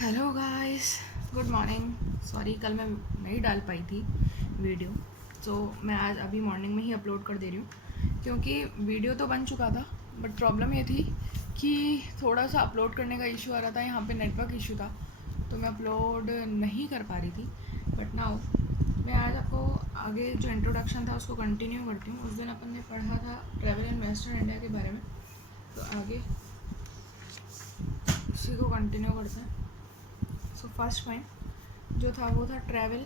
Hello guys, good morning. Sorry कल मैं नहीं डाल पाई थी वीडियो, तो मैं आज अभी मॉर्निंग में ही अपलोड कर दे रही हूँ क्योंकि वीडियो तो बन चुका था। बट प्रॉब्लम ये थी कि थोड़ा सा अपलोड करने का इशू आ रहा था, यहाँ पे नेटवर्क इशू था, तो मैं अपलोड नहीं कर पा रही थी। बट नाउ मैं आज आपको आगे जो इंट्रोडक्शन था उसको कंटिन्यू करती हूँ। उस दिन अपन ने पढ़ा था ट्रैवल इन वेस्टर्न इंडिया के बारे में, तो आगे उसी को कंटिन्यू करते हैं। सो फर्स्ट पॉइंट जो था वो था ट्रैवल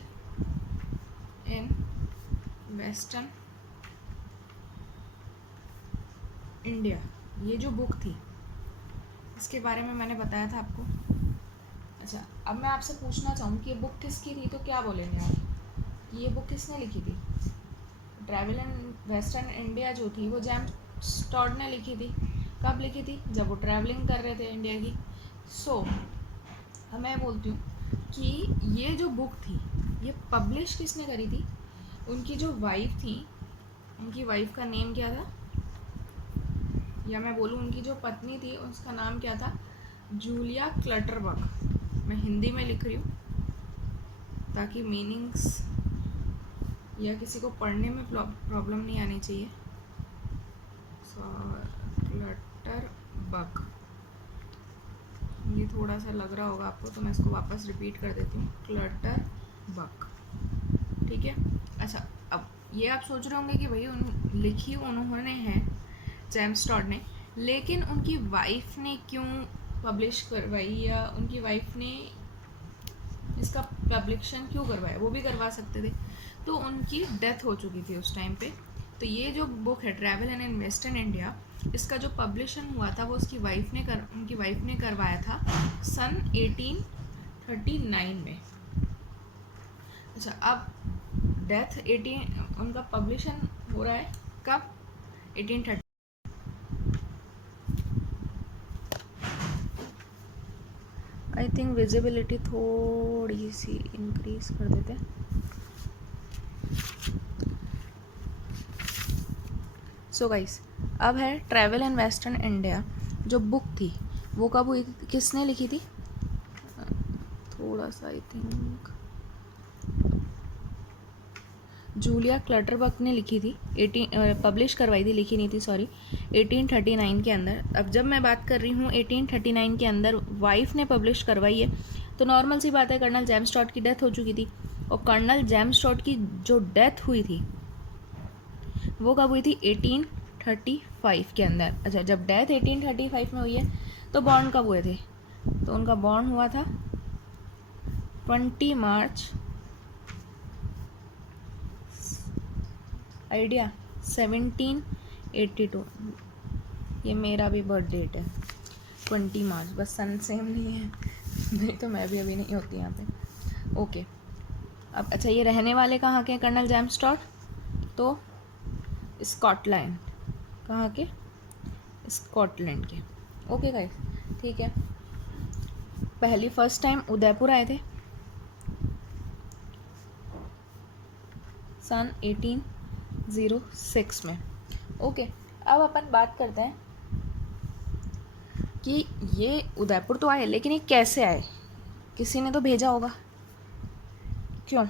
इन वेस्टर्न इंडिया। ये जो बुक थी इसके बारे में मैंने बताया था आपको। अच्छा, अब मैं आपसे पूछना चाहूँ कि ये बुक किसकी थी, तो क्या बोलेंगे आप? ये बुक किसने लिखी थी? ट्रैवल इन वेस्टर्न इंडिया जो थी वो जेम्स टॉड ने लिखी थी। कब लिखी थी? जब वो ट्रैवलिंग कर रहे थे इंडिया की। सो मैं बोलती हूँ कि ये जो बुक थी ये पब्लिश किसने करी थी? उनकी जो वाइफ थी, उनकी वाइफ का नेम क्या था, या मैं बोलूँ उनकी जो पत्नी थी उसका नाम क्या था? जूलिया क्लटरबर्ग। मैं हिंदी में लिख रही हूँ ताकि मीनिंग्स या किसी को पढ़ने में प्रॉब्लम नहीं आनी चाहिए। क्लटरबर्ग, ये थोड़ा सा लग रहा होगा आपको, तो मैं इसको वापस रिपीट कर देती हूँ। क्लटरबर्ग, ठीक है। अच्छा, अब ये आप सोच रहे होंगे कि भाई लिखी उन्होंने है जेम्स टॉड ने, लेकिन उनकी वाइफ ने क्यों पब्लिश करवाई, या उनकी वाइफ ने इसका पब्लिकेशन क्यों करवाया? वो भी करवा सकते थे, तो उनकी डेथ हो चुकी थी उस टाइम पे। तो ये जो बुक है travel and in western India, इसका जो पब्लिशन हुआ था वो उनकी वाइफ ने करवाया था सन 1839 में। अच्छा, अब डेथ 18, उनका पब्लिशन हो रहा है कब? 1830। आई थिंक विजिबिलिटी थोड़ी सी इंक्रीज कर देते हैं। सो गाइस, अब है ट्रैवल इन वेस्टर्न इंडिया। जो बुक थी वो कब हुई थी, किसने लिखी थी? थोड़ा सा आई थिंक जूलिया क्लटरबर्ग ने लिखी थी। पब्लिश करवाई थी, लिखी नहीं थी, सॉरी, 1839 के अंदर। अब जब मैं बात कर रही हूँ 1839 के अंदर वाइफ ने पब्लिश करवाई है, तो नॉर्मल सी बात है, कर्नल जेम्स टॉड की डेथ हो चुकी थी। और कर्नल जेम्स टॉड की जो डेथ हुई थी वो कब हुई थी? 1835 के अंदर। अच्छा, जब डेथ 1835 में हुई है तो बॉर्न कब हुए थे? तो उनका बॉर्न हुआ था 20 मार्च, आइडिया, 1782। ये मेरा भी बर्थ डेट है 20 मार्च, बस सन सेम नहीं है नहीं तो मैं भी अभी नहीं होती यहाँ पे। ओके, अब अच्छा, ये रहने वाले कहाँ के हैं कर्नल जेम्स टॉड? तो स्कॉटलैंड। कहाँ के? स्कॉटलैंड के। ओके गाइस, ठीक है। फर्स्ट टाइम उदयपुर आए थे सन 1806 में। ओके, अब अपन बात करते हैं कि ये उदयपुर तो आए, लेकिन ये कैसे आए? किसी ने तो भेजा होगा, क्यों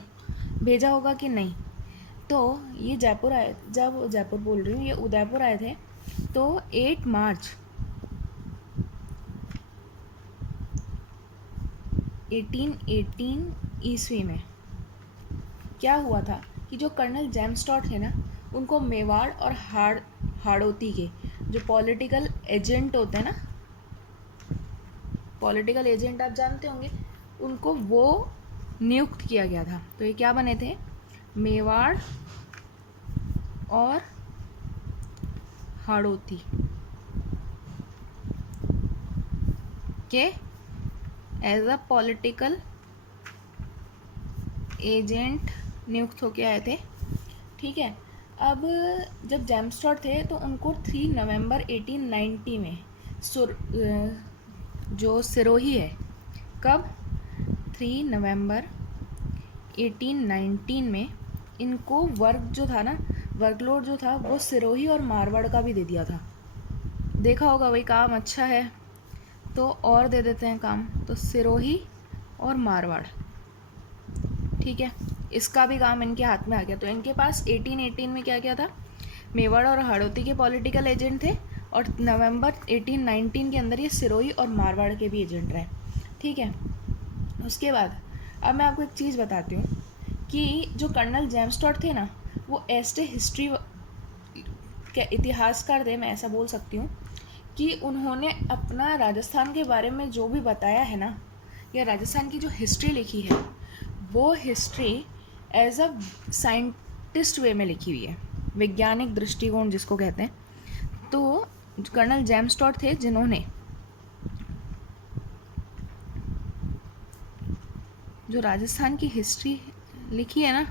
भेजा होगा कि नहीं? तो ये जयपुर आए, जब जयपुर बोल रही हूँ, ये उदयपुर आए थे तो 8 मार्च 1818 ईस्वी में क्या हुआ था कि जो कर्नल जेम्स टॉड थे ना, उनको मेवाड़ और हाड़ौती के जो पॉलिटिकल एजेंट होते हैं ना, पॉलिटिकल एजेंट आप जानते होंगे, उनको वो नियुक्त किया गया था। तो ये क्या बने थे? मेवाड़ और हाड़ौती के एज अ पॉलिटिकल एजेंट नियुक्त होके आए थे, ठीक है। अब जब जेम्स टॉड थे तो उनको 3 नवंबर 1890 में जो सिरोही है, कब? 3 नवंबर 1819 में इनको वर्क जो था ना, वर्कलोड जो था वो सिरोही और मारवाड़ का भी दे दिया था। देखा होगा भाई, काम अच्छा है तो और दे देते हैं काम, तो सिरोही और मारवाड़। ठीक है, इसका भी काम इनके हाथ में आ गया। तो इनके पास 1818 में क्या क्या था, मेवाड़ और हाड़ौती के पॉलिटिकल एजेंट थे, और नवंबर 1819 के अंदर ये सिरोही और मारवाड़ के भी एजेंट रहे। ठीक है, उसके बाद अब मैं आपको एक चीज़ बताती हूँ कि जो कर्नल जेम्स टॉड थे ना, वो ऐसे हिस्ट्री के इतिहासकार थे, मैं ऐसा बोल सकती हूँ कि उन्होंने अपना राजस्थान के बारे में जो भी बताया है ना, या राजस्थान की जो हिस्ट्री लिखी है, वो हिस्ट्री एज अ साइंटिस्ट वे में लिखी हुई है, वैज्ञानिक दृष्टिकोण जिसको कहते हैं। तो कर्नल जेम्स टॉड थे जिन्होंने जो राजस्थान की हिस्ट्री लिखी है ना,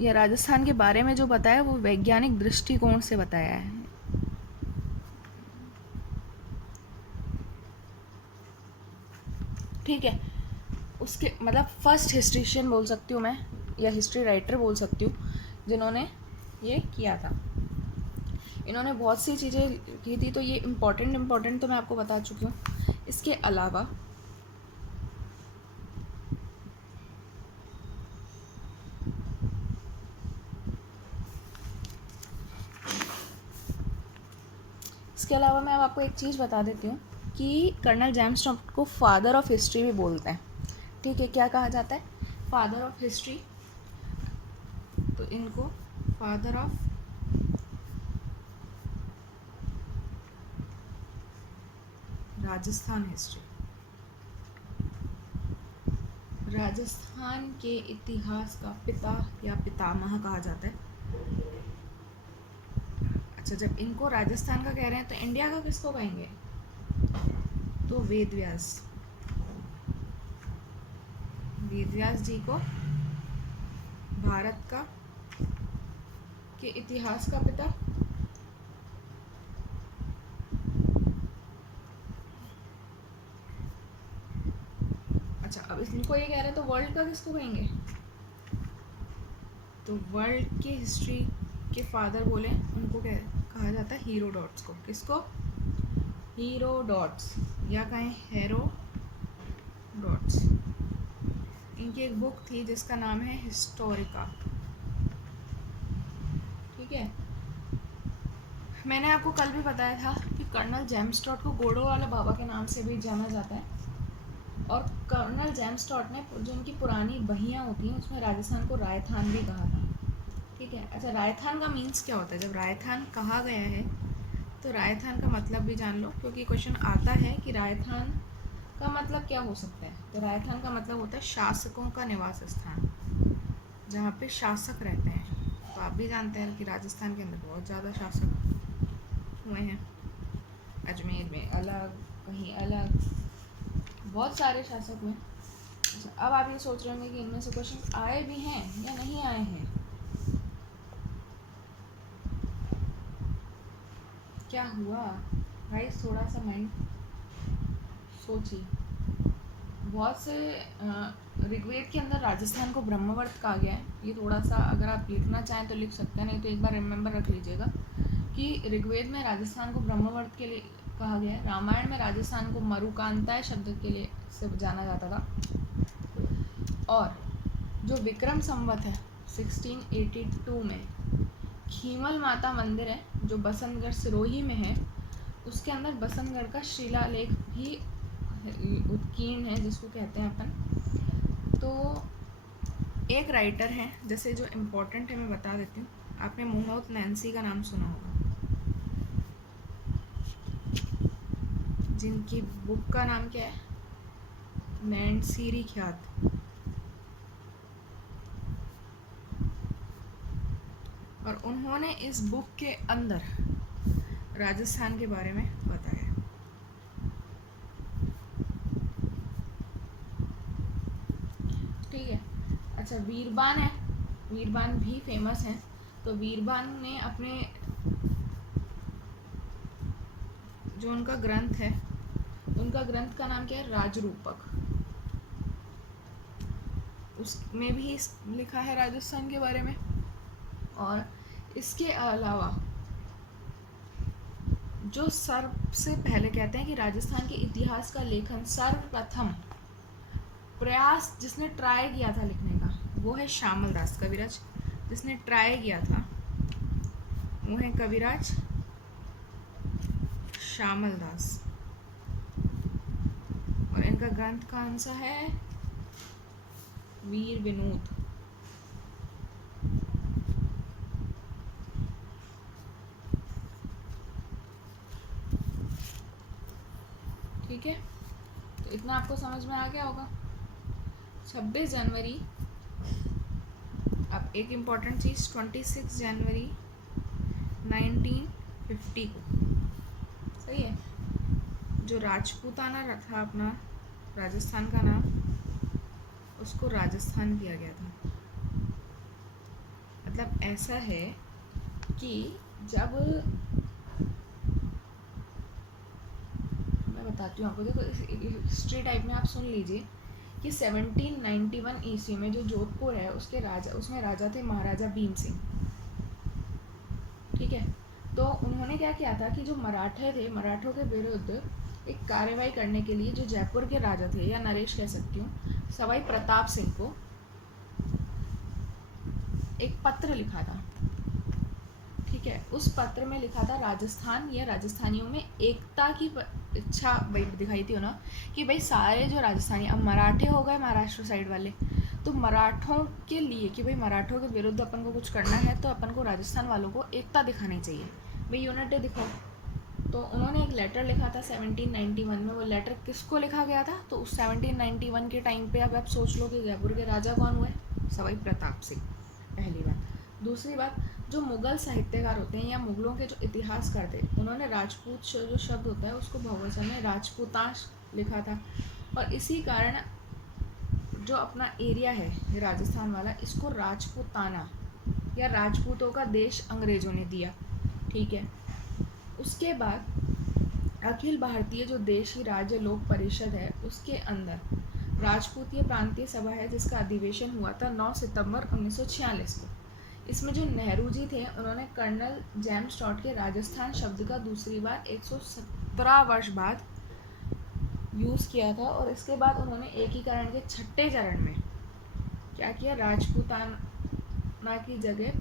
या राजस्थान के बारे में जो बताया, वो वैज्ञानिक दृष्टिकोण से बताया है। ठीक है, उसके मतलब फर्स्ट हिस्ट्रीशियन बोल सकती हूँ मैं, या हिस्ट्री राइटर बोल सकती हूँ जिन्होंने ये किया था। इन्होंने बहुत सी चीज़ें की थी, तो ये इम्पोर्टेंट तो मैं आपको बता चुकी हूँ। इसके अलावा मैं अब आपको एक चीज़ बता देती हूँ कि कर्नल जेम्स टॉड को फादर ऑफ हिस्ट्री भी बोलते हैं। ठीक है, क्या कहा जाता है, फादर ऑफ हिस्ट्री। तो इनको father of Rajasthan history, Rajasthan के इतिहास का पिता या पितामह कहा जाता है। अच्छा, जब इनको राजस्थान का कह रहे हैं तो इंडिया का किसको कहेंगे, तो वेद व्यास जी को भारत का के इतिहास का पिता। अच्छा, अब इनको ये कह रहे हैं तो वर्ल्ड का किसको कहेंगे, तो वर्ल्ड की हिस्ट्री के फादर बोले उनको कहा जाता है हीरोडोट्स को। किसको, हीरोडोट्स, या कहें हेरोडोट्स। इनकी एक बुक थी जिसका नाम है हिस्टोरिका। ठीक है, मैंने आपको कल भी बताया था कि कर्नल जेम्स टॉड को घोड़ों वाला बाबा के नाम से भी जाना जाता है। और कर्नल जेम्स टॉड ने जो उनकी पुरानी बहियाँ होती हैं उसमें राजस्थान को रायथान भी कहा था। ठीक है, अच्छा, रायथान का मीन्स क्या होता है, जब रायथान कहा गया है तो रायथान का मतलब भी जान लो, क्योंकि क्वेश्चन आता है कि रायथान का मतलब क्या हो सकता है। तो रायथान का मतलब होता है शासकों का निवास स्थान, जहाँ पे शासक रहते हैं। तो आप भी जानते हैं कि राजस्थान के अंदर बहुत ज़्यादा शासक हुए हैं, अजमेर में अलग, कहीं अलग, बहुत सारे शासक हुए। अच्छा, अब आप ये सोच रहे होंगे कि इनमें से क्वेश्चन आए भी हैं या नहीं आए हैं। क्या हुआ भाई, थोड़ा सा माइंड सोचिए। बहुत से ऋग्वेद के अंदर राजस्थान को ब्रह्मवर्त कहा गया है। ये थोड़ा सा अगर आप लिखना चाहें तो लिख सकते हैं, नहीं तो एक बार रिमेंबर रख लीजिएगा कि ऋग्वेद में राजस्थान को ब्रह्मवर्त के लिए कहा गया है। रामायण में राजस्थान को मरुकांताय शब्द के लिए से जाना जाता था। और जो विक्रम संवत है 1682 में खीमल माता मंदिर है जो बसंतगढ़ सिरोही में है, उसके अंदर बसंतगढ़ का शिलालेख भी उत्कीर्ण है, जिसको कहते हैं अपन। तो एक राइटर है, जैसे जो इम्पोर्टेंट है मैं बता देती हूँ। आपने मोहम्मद नैन्सी का नाम सुना होगा, जिनकी बुक का नाम क्या है, नैन्सी ख्यात। और उन्होंने इस बुक के अंदर राजस्थान के बारे में बताया। ठीक है, अच्छा, वीरबान है, वीरबान भी फेमस है। तो वीरबान ने अपने जो उनका ग्रंथ है, उनका ग्रंथ का नाम क्या है, राजरूपक। उसमें भी लिखा है राजस्थान के बारे में। और इसके अलावा जो सबसे पहले कहते हैं कि राजस्थान के इतिहास का लेखन सर्वप्रथम प्रयास जिसने ट्राई किया था लिखने का वो है श्यामल दास कविराज। जिसने ट्राई किया था वो है कविराज श्यामल दास। और इनका ग्रंथ कौन सा है? वीर विनोद। ठीक है, तो इतना आपको समझ में आ गया होगा। 26 जनवरी, अब एक इम्पॉर्टेंट चीज़, 26 जनवरी 1950 को, सही है, जो राजपूताना था अपना राजस्थान का नाम, उसको राजस्थान किया गया था। मतलब ऐसा है कि जब मैं बताती हूँ आपको, देखो हिस्ट्री टाइप में आप सुन लीजिए कि 1791 ईस्वी में जो जोधपुर है उसके राजा, उसमें राजा थे महाराजा भीम सिंह। ठीक है, तो उन्होंने क्या किया था कि जो मराठे थे, मराठों के विरुद्ध एक कार्रवाई करने के लिए जो जयपुर के राजा थे, या नरेश कह सकती हूँ, सवाई प्रताप सिंह को एक पत्र लिखा था। ठीक है, उस पत्र में लिखा था राजस्थान या राजस्थानियों में एकता की इच्छा भाई दिखाई थी ना, कि भाई सारे जो राजस्थानी, अब मराठे हो गए महाराष्ट्र साइड वाले, तो मराठों के लिए कि भाई मराठों के विरुद्ध अपन को कुछ करना है तो अपन को राजस्थान वालों को एकता दिखानी चाहिए, भाई यूनिटी दिखाओ। तो उन्होंने एक लेटर लिखा था 1791 में। वो लेटर किसको लिखा गया था? तो उस 1791 के टाइम पे अब आप सोच लो कि जयपुर के राजा कौन हुए? सवाई प्रताप सिंह, पहली बात। दूसरी बात, जो मुग़ल साहित्यकार होते हैं या मुग़लों के जो इतिहासकार थे, उन्होंने राजपूत जो शब्द होता है उसको बहुवचन में राजपूतांश लिखा था। और इसी कारण जो अपना एरिया है राजस्थान वाला, इसको राजपूताना या राजपूतों का देश अंग्रेज़ों ने दिया। ठीक है, उसके बाद अखिल भारतीय जो देशी राज्य लोक परिषद है उसके अंदर राजपूतीय प्रांतीय सभा है, जिसका अधिवेशन हुआ था 9 सितंबर 1946 को। इसमें जो नेहरू जी थे, उन्होंने कर्नल जेम्स टॉड के राजस्थान शब्द का दूसरी बार 117 वर्ष बाद यूज़ किया था। और इसके बाद उन्होंने एकीकरण के छठे चरण में क्या किया? राजपूताना की जगह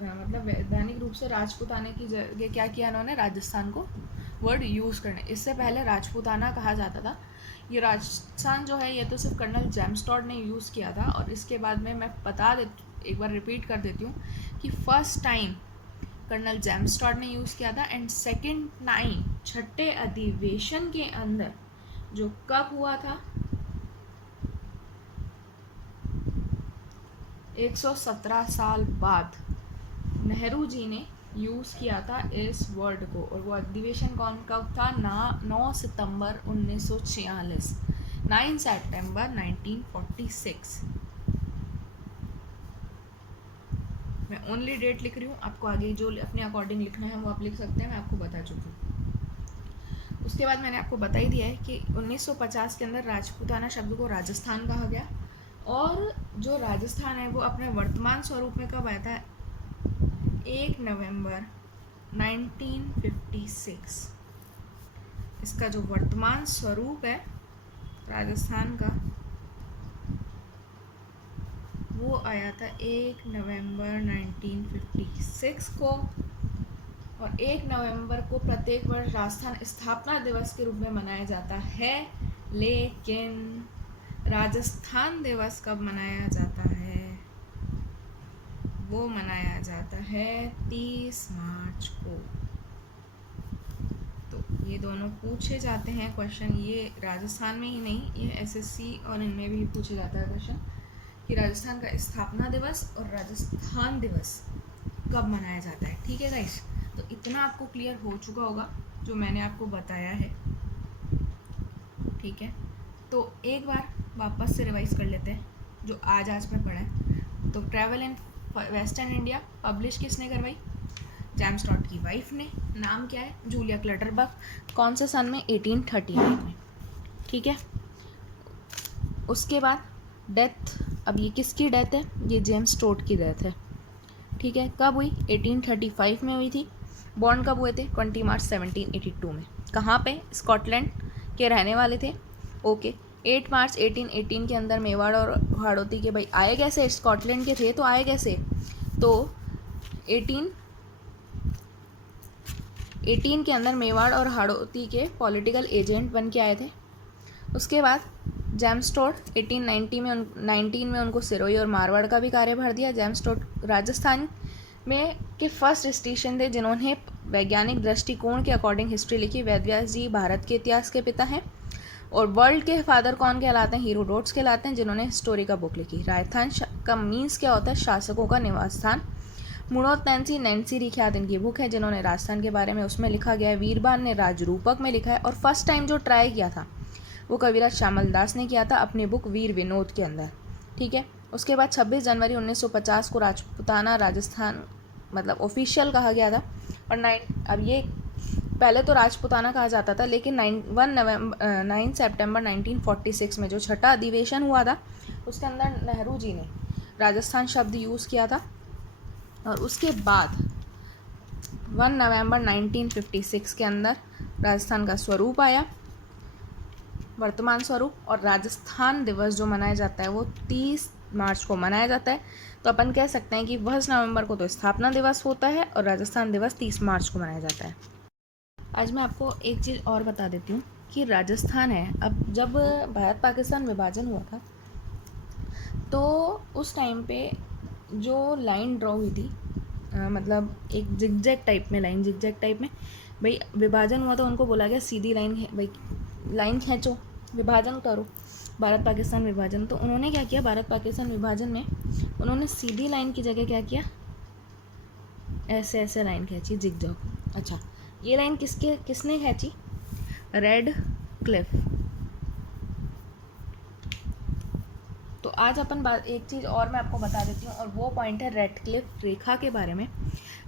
मतलब वैधानिक रूप से राजपूताना की जगह क्या किया उन्होंने? राजस्थान को वर्ड यूज़ करने। इससे पहले राजपूताना कहा जाता था। ये राजस्थान जो है ये तो सिर्फ कर्नल जेम्स टॉड ने यूज़ किया था। और इसके बाद में मैं एक बार रिपीट कर देती हूँ कि first time colonel James Tod ने यूज़ किया था, एंड सेकेंड टाइम छठे अधिवेशन के अंदर जो कब हुआ था 117 साल बाद नेहरू जी ने यूज़ किया था इस वर्ड को। और वो अधिवेशन कब था? 9 सितंबर 1946, 9 सितंबर 1946। मैं ओनली डेट लिख रही हूँ, आपको आगे जो अपने अकॉर्डिंग लिखना है वो आप लिख सकते हैं, मैं आपको बता चुकी हूँ। उसके बाद मैंने आपको बता ही दिया है कि 1950 के अंदर राजपूताना शब्द को राजस्थान कहा गया। और जो राजस्थान है वो अपने वर्तमान स्वरूप में कब आया था? 1 नवंबर 1956। इसका जो वर्तमान स्वरूप है राजस्थान का वो आया था 1 नवंबर 1956 को। और 1 नवंबर को प्रत्येक वर्ष राजस्थान स्थापना दिवस के रूप में मनाया जाता है। लेकिन राजस्थान दिवस कब मनाया जाता है? वो मनाया जाता है 30 मार्च को। तो ये दोनों पूछे जाते हैं क्वेश्चन, ये राजस्थान में ही नहीं, ये एसएससी और इनमें भी पूछे जाता है क्वेश्चन कि राजस्थान का स्थापना दिवस और राजस्थान दिवस कब मनाया जाता है। ठीक है गाइस, तो इतना आपको क्लियर हो चुका होगा जो मैंने आपको बताया है। ठीक है, तो एक बार वापस से रिवाइज कर लेते हैं जो आज में पढ़ा है। तो travel in western India publish किसने करवाई? जेम्स टॉड की वाइफ ने। नाम क्या है? जूलिया क्लटरबर्ग। कौन से सन में? 1839 में। ठीक है, उसके बाद डेथ, अब ये किसकी डेथ है? ये जेम्स टॉड की डेथ है। ठीक है, कब हुई? 1835 में हुई थी। बॉर्न कब हुए थे? 20 मार्च 1782 में। कहाँ पे? स्कॉटलैंड के रहने वाले थे। ओके। 8 मार्च 1818 के अंदर मेवाड़ और हाड़ौती के भाई आए कैसे? स्कॉटलैंड के थे तो आए कैसे? तो 18 के अंदर मेवाड़ और हाड़ौती के पॉलिटिकल एजेंट बन के आए थे। उसके बाद जेम्स टोड 1819 में उनको सिरोही और मारवाड़ का भी कार्यभार दिया। जेम्स टोड राजस्थान में के फर्स्ट स्टेशन थे जिन्होंने वैज्ञानिक दृष्टिकोण के अकॉर्डिंग हिस्ट्री लिखी। वेदव्यास जी भारत के इतिहास के पिता हैं। और वर्ल्ड के फादर कौन कहलाते हैं? हेरोडोटस कहलाते हैं, जिन्होंने हिस्टोरी का बुक लिखी। राजस्थान का मीन्स क्या होता है? शासकों का निवास स्थान। मुणोत नैन्सी रिख्यात इनकी बुक है जिन्होंने राजस्थान के बारे में उसमें लिखा गया है। वीरबान ने राजरूपक में लिखा है। और फर्स्ट टाइम जो ट्राई किया था वो कविराज श्यामल दास ने किया था अपनी बुक वीर विनोद के अंदर। ठीक है। उसके बाद 26 जनवरी 1950 को राजपुताना राजस्थान मतलब ऑफिशियल कहा गया था। और अब ये पहले तो राजपुताना कहा जाता था, लेकिन 9 सितंबर 1946 में जो छठा अधिवेशन हुआ था उसके अंदर नेहरू जी ने राजस्थान शब्द यूज़ किया था। और उसके बाद 1 नवंबर 1956 के अंदर राजस्थान का स्वरूप आया, वर्तमान स्वरूप। और राजस्थान दिवस जो मनाया जाता है वो 30 मार्च को मनाया जाता है। तो अपन कह सकते हैं कि 1 नवंबर को तो स्थापना दिवस होता है और राजस्थान दिवस 30 मार्च को मनाया जाता है। आज मैं आपको एक चीज़ और बता देती हूँ कि राजस्थान है, अब जब भारत पाकिस्तान विभाजन हुआ था तो उस टाइम पे जो लाइन ड्रॉ हुई थी मतलब एक जिगजैग टाइप में लाइन, जिगजैग टाइप में भाई विभाजन हुआ तो उनको बोला गया सीधी लाइन भाई लाइन खींचो, विभाजन करो, भारत पाकिस्तान विभाजन। तो उन्होंने क्या किया? भारत पाकिस्तान विभाजन में उन्होंने सीधी लाइन की जगह क्या किया? ऐसे ऐसे लाइन खींची, जिगजैग। अच्छा, ये लाइन किसने खींची? Red Cliff. तो आज अपन एक चीज़ और मैं आपको बता देती हूँ और वो पॉइंट है रेड क्लिफ रेखा के बारे में।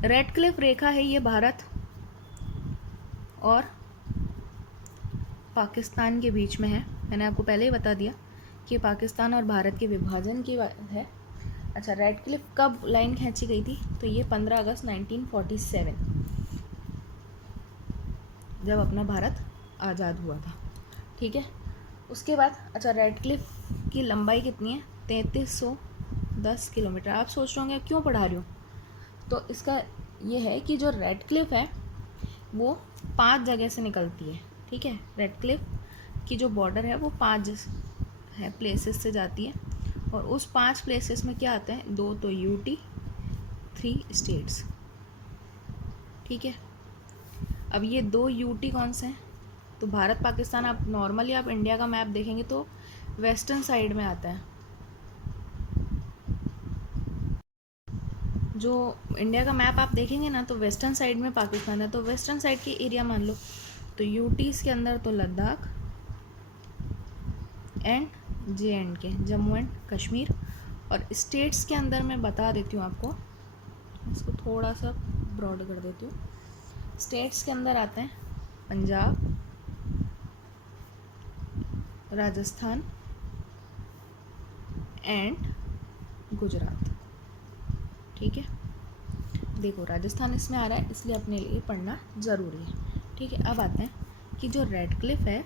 रेड क्लिफ रेखा है ये भारत और पाकिस्तान के बीच में है। मैंने आपको पहले ही बता दिया कि पाकिस्तान और भारत के विभाजन की है। अच्छा, रेड क्लिफ कब लाइन खींची गई थी? तो ये 15 अगस्त 1947 जब अपना भारत आज़ाद हुआ था। ठीक है। उसके बाद अच्छा, रेड क्लिफ की लंबाई कितनी है? 3310 किलोमीटर। आप सोच रहे होंगे क्यों पढ़ा रही हूँ? तो इसका ये है कि जो रेड क्लिफ है वो 5 जगह से निकलती है। ठीक है। रेड क्लिफ की जो बॉर्डर है वो 5 है प्लेसेस से जाती है। और उस 5 प्लेसेस में क्या आते हैं? 2 तो यूटी, 3 स्टेट्स। ठीक है। अब ये 2 यूटी कौन से हैं? तो भारत पाकिस्तान आप नॉर्मली आप इंडिया का मैप देखेंगे तो वेस्टर्न साइड में आता है। जो इंडिया का मैप आप देखेंगे ना तो वेस्टर्न साइड में पाकिस्तान है, तो वेस्टर्न साइड की एरिया मान लो। तो यूटीज़ के अंदर तो Ladakh and JNK, Jammu and Kashmir. और स्टेट्स के अंदर मैं बता देती हूँ आपको, इसको थोड़ा सा ब्रॉड कर देती हूँ। स्टेट्स के अंदर आते हैं पंजाब, राजस्थान एंड गुजरात। ठीक है। देखो राजस्थान इसमें आ रहा है इसलिए अपने लिए पढ़ना ज़रूरी है। ठीक है। अब आते हैं कि जो रेड क्लिफ है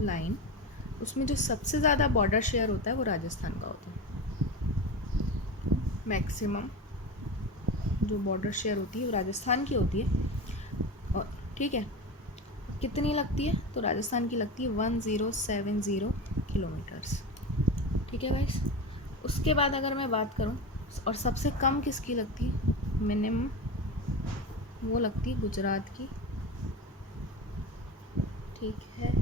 लाइन, उसमें जो सबसे ज़्यादा बॉर्डर शेयर होता है वो राजस्थान का होता है। मैक्सिमम जो बॉर्डर शेयर होती है वो राजस्थान की होती है। और ठीक है, कितनी लगती है? तो राजस्थान की लगती है 1070 किलोमीटर्स। ठीक है गाइस। उसके बाद अगर मैं बात करूं और सबसे कम किसकी लगती है मिनिमम, वो लगती है गुजरात की। ठीक है।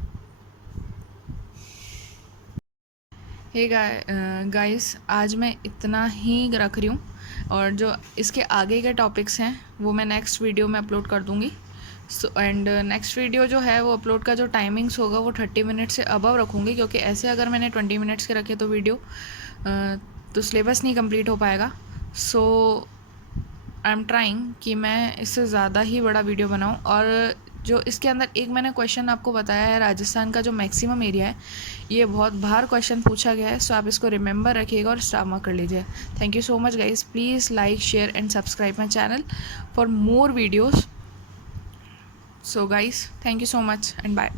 हे गाइस, आज मैं इतना ही रख रही हूँ और जो इसके आगे के टॉपिक्स हैं वो मैं नेक्स्ट वीडियो में अपलोड कर दूँगी। एंड नेक्स्ट वीडियो जो है वो अपलोड का जो टाइमिंग्स होगा वो 30 मिनट से अबव रखूँगी, क्योंकि ऐसे अगर मैंने 20 मिनट्स के रखे तो वीडियो तो सिलेबस नहीं कंप्लीट हो पाएगा। सो आई एम ट्राइंग कि मैं इससे ज़्यादा ही बड़ा वीडियो बनाऊँ। और जो इसके अंदर एक मैंने क्वेश्चन आपको बताया है, राजस्थान का जो मैक्सिमम एरिया है, ये बहुत बाहर क्वेश्चन पूछा गया है। सो आप इसको रिमेंबर रखिएगा और स्टार मार्क कर लीजिए। Thank you so much guys. Please like, share and subscribe my channel for more videos. So guys, thank you so much and bye.